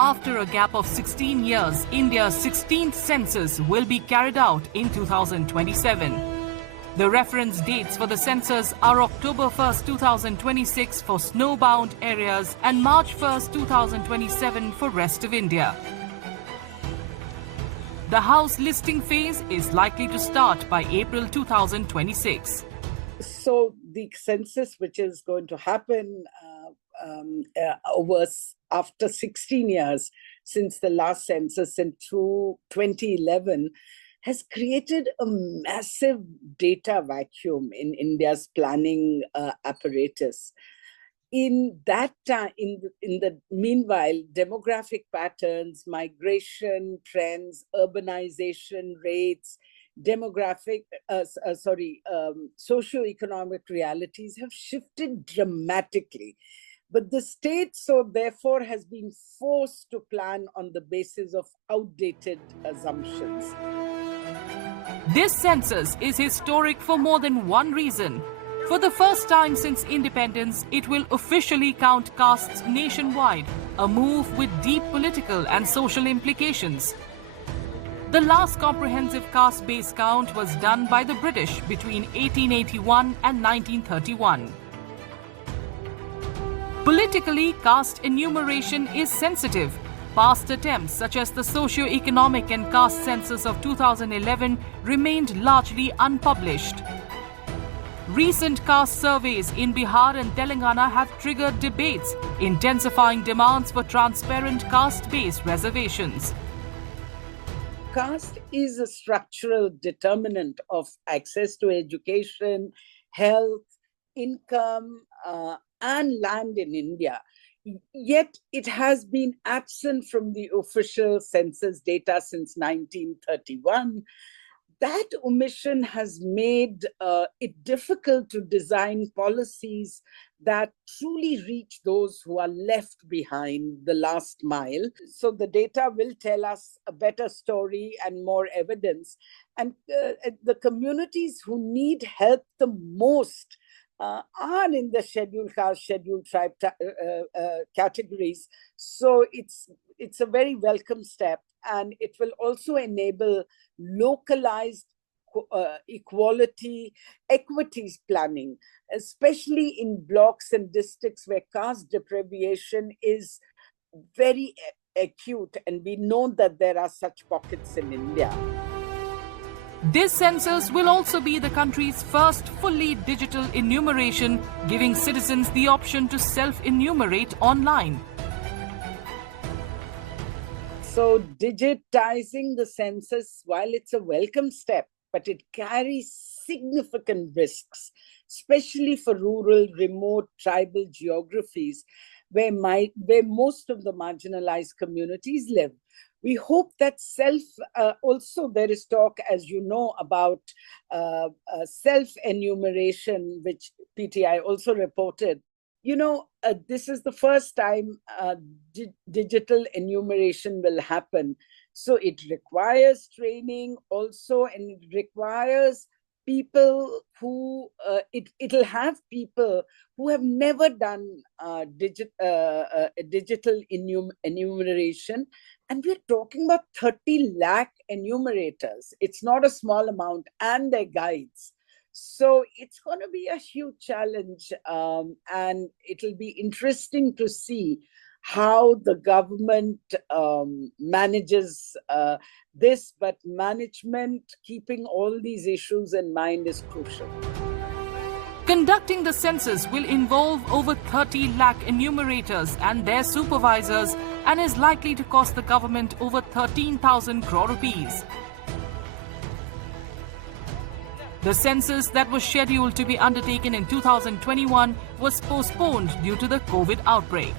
After a gap of 16 years, India's 16th census will be carried out in 2027. The reference dates for the census are October 1st, 2026 for snowbound areas and March 1st, 2027 for rest of India. The house listing phase is likely to start by April 2026. So the census, which is going to happen after 16 years since the last census in 2011, has created a massive data vacuum in India's planning apparatus. In that time, in the meanwhile, demographic patterns, migration trends, urbanization rates, socioeconomic realities have shifted dramatically. But the state, so therefore, has been forced to plan on the basis of outdated assumptions. This census is historic for more than one reason. For the first time since independence, it will officially count castes nationwide, a move with deep political and social implications. The last comprehensive caste-based count was done by the British between 1881 and 1931. Politically, caste enumeration is sensitive. Past attempts such as the socio-economic and caste census of 2011 remained largely unpublished. Recent caste surveys in Bihar and Telangana have triggered debates, intensifying demands for transparent caste-based reservations. Caste is a structural determinant of access to education, health, income, and land in India. Yet it has been absent from the official census data since 1931. That omission has made it difficult to design policies that truly reach those who are left behind the last mile. So the data will tell us a better story and more evidence. And the communities who need help the most are in the scheduled caste, scheduled tribe categories. So it's a very welcome step, and it will also enable localized equities planning, especially in blocks and districts where caste deprivation is very acute, and we know that there are such pockets in India. This census will also be the country's first fully digital enumeration, giving citizens the option to self-enumerate online. So digitizing the census, while it's a welcome step, but it carries significant risks, especially for rural, remote, tribal geographies where most of the marginalized communities live. We hope that also there is talk, as you know, about self-enumeration, which PTI also reported. You know, this is the first time digital enumeration will happen. So it requires training also, and it requires people who, it'll have people who have never done digital enumeration. And we're talking about 30 lakh enumerators. It's not a small amount, and their guides. So it's going to be a huge challenge, and it'll be interesting to see how the government manages this, but management keeping all these issues in mind is crucial. Conducting the census will involve over 30 lakh enumerators and their supervisors, and is likely to cost the government over 13,000 crore rupees. The census that was scheduled to be undertaken in 2021 was postponed due to the COVID outbreak.